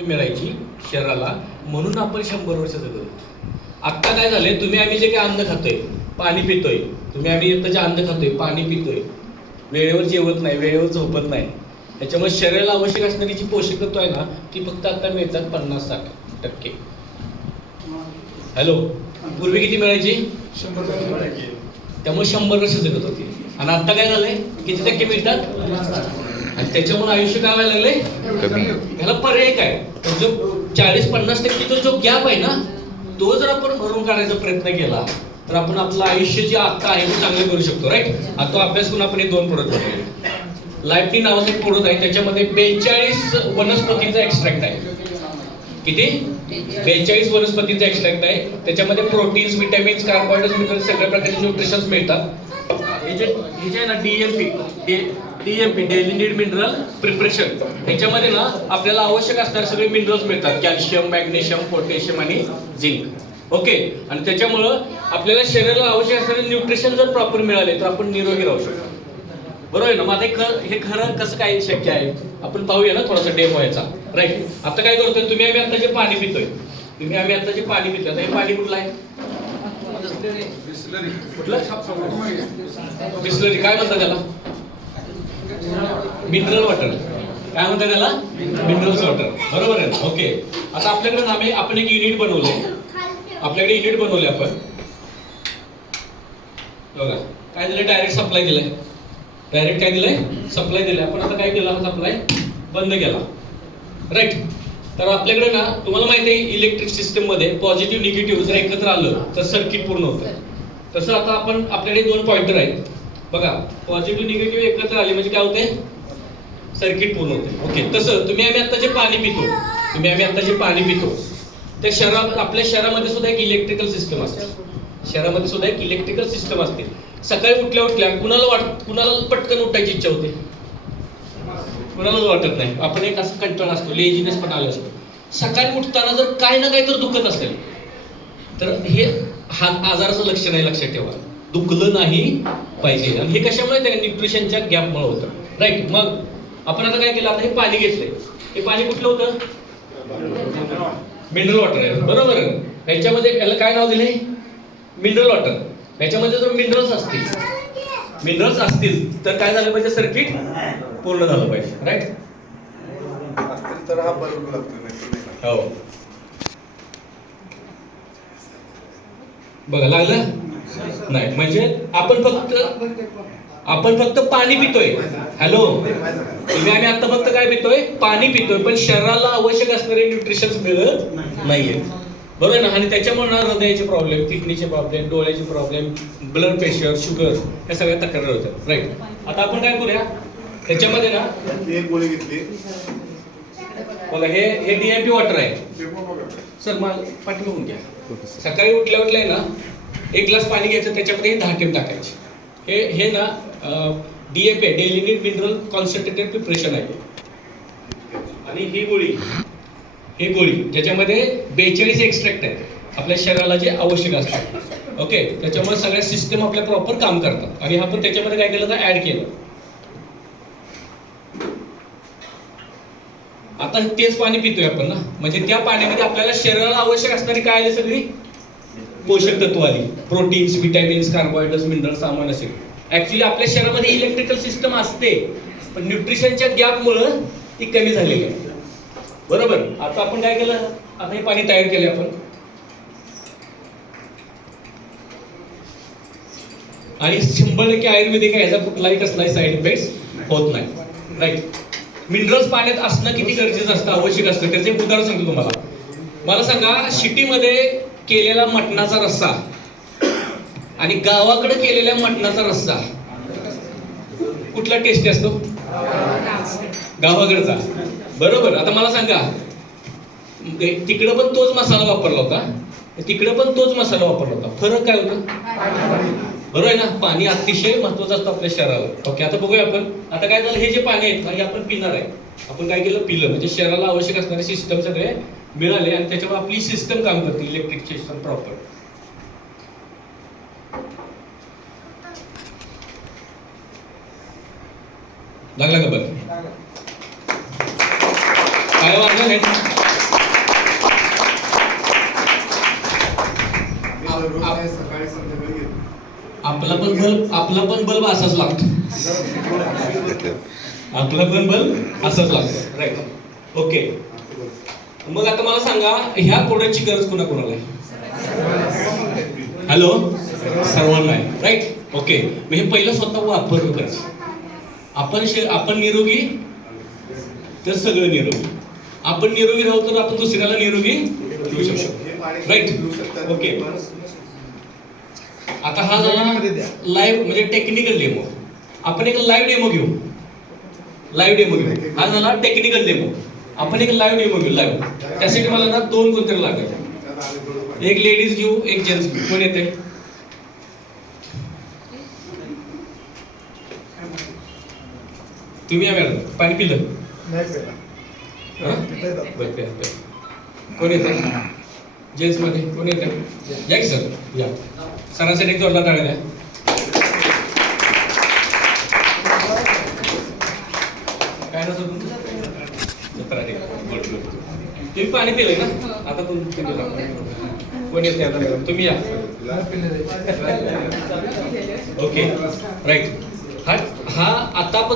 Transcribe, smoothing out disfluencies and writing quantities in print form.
मिळायची शरीराला, म्हणून आपण 100 वर्ष जगलो. आत्ता काय झालंय, तुम्ही आम्ही जे काही अन्न खातोय, पाणी पितोय, तुम्ही आम्ही जे अन्न खातोय, पाणी पितोय, वेळेवर जेवत नाही, वेळेवर झोपत नाही, त्याच्यामुळे शरीराला आवश्यक असणारी जी पोषक तत्व आहे ना, ती फक्त आता मिळतात 50-60%. हॅलो, पूर्वी किती मिळायची? 100% मिळायची. त्यामुळे 100 वर्ष जगत होती. आणि आता काय झालंय, किती टक्के मिळतात? आणि त्याच्यामुळे आयुष्य काय व्हायला लागले, ह्याला पर्याय काय? तर जो 40-50% जो गॅप आहे ना, तो जर आपण भरून काढायचा प्रयत्न केला तर आपण आपलं आयुष्य जे आता आहे ते चांगलं करू शकतो. राईट. आता अभ्यास करून आपण हे 2 प्रोडक्ट बनवले. लाईफटी नावाचं एक प्रोडक्ट आहे, त्याच्यामध्ये 42 वनस्पतींचा एक्स्ट्रॅक्ट आहे. किती? 42 वनस्पतींचा एक्स्ट्रॅक्ट आहे. त्याच्यामध्ये प्रोटीन्स, विटॅमिन्स, कार्बोहायड्रेट्स, मिनरल्स, सगळ्या प्रकारचे न्यूट्रिशन्स मिळतात. हे जे आहे ना, DMP daily need mineral preparation, ह्याच्यामध्ये ना आपल्याला आवश्यक असणारे सगळे मिनरल्स मिळतात. कॅल्शियम, मॅग्नेशियम, पोटॅशियम आणि झिंक. ओके. आणि त्याच्यामुळं आपल्याला शरीराला आवश्यक असणारे न्यूट्रिशन जर प्रॉपर मिळाले तर आपण निरोगी राहू शकतो. बरोबर आहे ना? मग हे खरं कसं काय शक्य आहे, आपण पाहूया ना थोडासा डेमो याचा. राईट. आता काय करतोय, तुम्ही आम्ही आता जे पाणी पितोय, आता हे पाणी कुठलं आहे? कुठलं? बिस्लरी. काय म्हणतात त्याला? Mineral water. काय म्हणतात त्याला? Minerals water. बरोबर आहे. ओके. आता आपल्याकडे आपण एक युनिट बनवले. आपण बघा काय दिलं, डायरेक्ट सप्लाय दिलाय. सप्लाय दिलाय. आपण आता काय केलं, हा सप्लाय बंद केला. राईट. तर आपल्याकडे ना, तुम्हाला माहिती आहे इलेक्ट्रिक सिस्टम मध्ये पॉझिटिव्ह निगेटिव्ह जर एकत्र आलं तर सर्किट पूर्ण होतं. तसं आता आपल्याकडे 2 पॉइंटर आहेत. बघा, पॉझिटिव्ह निगेटिव्ह एकत्र आले म्हणजे काय होते, सर्किट पूर्ण होते. ओके. तसं तुम्ही आम्ही आता जे पाणी पितो त्या आपल्या शहरामध्ये सुद्धा एक इलेक्ट्रिकल सिस्टम असते. सकाळी उठल्या कुणाला पटकन उठायची इच्छा होते? कुणालाच वाटत नाही. आपण एक असं कंटाळा असतो, लेझीनेस पण आला असतो. सकाळी उठताना जर काही ना काही तर दुखत असेल तर हे आजाराचं लक्षण आहे, लक्षात ठेवा. दुखलं नाही पाहिजे. आणि हे कशामुळे, त्या न्यूट्रिशनच्या गॅपमुळे होतं. राईट. मग आपण आता काय केलं, आता हे पाणी घेतलंय. हे पाणी कुठलं होतं? मिनरल वॉटर आहे. बरोबर आहे. ह्याच्यामध्ये याला काय नाव दिले? Mineral water. ह्याच्यामध्ये जर मिनरल्स असतील तर काय झालं पाहिजे, सर्किट पूर्ण झालं पाहिजे. राईट. तर हा बल्ब लागतो. हो. बघा लागलं नाही म्हणजे आपण फक्त पाणी पितोय. हॅलो, तुम्ही आम्ही आता फक्त काय पितोय? पाणी पितोय. पण शरीराला आवश्यक असणारे न्यूट्रिशन्स मिळत नाहीये. बरोबर ना? आणि त्याच्यामुळे हृदयाचे प्रॉब्लेम, किडनीचे प्रॉब्लेम, डोळ्याचे प्रॉब्लेम, ब्लड प्रेशर, शुगर, या सगळ्या तक्रारी होतात. राईट. आता आपण काय करूया, त्याच्यामध्ये ना एक गोळी घेतली. बघा, हे डीएमपी वॉटर आहे. सर मला पाठवून घ्या. सकाळी उठल्या ना 1 ग्लास पाणी घ्यायचं, त्याच्यामध्ये 10 थेंब टाकायचे. हे ना डीएमपी आहे, daily need mineral concentrated preparation आहे. आणि ही गोळी ज्याच्यामध्ये 42 एक्स्ट्रॅक्ट आहेत आपल्या शरीराला जे आवश्यक असतात. ओके. त्याच्यामुळे सगळ्या सिस्टम आपल्या प्रॉपर काम करतात. आणि आपण त्याच्यामध्ये काय केलं तर ऍड केलं. आता तेच पाणी पितोय आपण ना, म्हणजे त्या पाण्यामध्ये आपल्याला शरीराला आवश्यक असणारी काय आली, सगळी पोषक तत्व आली. प्रोटीन्स, विटॅमिन्स, कार्बोहायड्रेट्स, मिनरल्स सामान असेल. ऍक्च्युली आपल्या शरीरामध्ये इलेक्ट्रिकल सिस्टम असते, पण न्यूट्रिशनच्या गॅपमुळे ती कमी झालेली आहे. बरोबर. आता आपण काय केलं, आता हे पाणी तयार केले आपण. आणि 100% आयुर्वेदिक आहे, याचा कुठलाही कसलाही साईड इफेक्ट होत नाही. राईट. मिनरल्स पाण्यात असणं किती गरजेचं असतं, आवश्यक असतं, त्याचं एक उदाहरण सांगतो तुम्हाला. मला सांगा, सिटीमध्ये केलेला मटणाचा रस्सा आणि गावाकडे केलेल्या मटणाचा रस्सा कुठला टेस्टी असतो? गावाकडचा. बरोबर. आता मला सांगा, तिकडं पण तोच मसाला वापरला होता, फरक काय होता? बरोबर आहे ना? पाणी अतिशय महत्वाचं असतं आपल्या शरीराला. ओके. आता बघूया आपण. आता काय झालं, हे जे पाणी आहे आणि आपण पिणार आहे, आपण काय केलं, पिलं. म्हणजे शरीराला आवश्यक असणारे सिस्टम सगळे मिळाले आणि त्याच्यामुळे आपली सिस्टम काम करते, इलेक्ट्रिक सिस्टम प्रॉपर. लागला का बरं? काय वाटलं नाही? आपला पण बल्ब असाच लागतो. आपला पण बल्ब असाच लागतो. राईट. ओके. मग आता मला सांगा, ह्या प्रोडक्टची गरज कोणाकोणाला आहे? हॅलो, सर्वांना आहे. राईट. ओके. मग हे पहिलं स्वतः वापरलं पाहिजे. आपण निरोगी तर सगळं निरोगी. आपण निरोगी राहू तर आपण दुसऱ्याला निरोगी ठेवू शकतो. राईट. ओके. आता हा झाला लाईव्ह म्हणजे टेक्निकल डेमो. आपण एक लाईव्ह डेमो घेऊ. हा झाला टेक्निकल डेमो. आपण एक लाईव्ह डेमो घेऊ. लाईव्ह त्यासाठी मला ना 2 कोणतरी लागेल. एक लेडीज घेऊ, एक जेंट्स घेऊ. कोण येते? तुम्ही या मॅडम. पाणी पिलं? कोण येते जेंट्स मध्ये? कोण येते? या की सर, या. सरांसाठी एक जोरदार टाळ्या द्या. काय ना सर तुमचं? तुम्ही पाणी पिलंय ना? आता तुम्ही कोण येते आता? तुम्ही या. ओके. राईट. हा आता आपण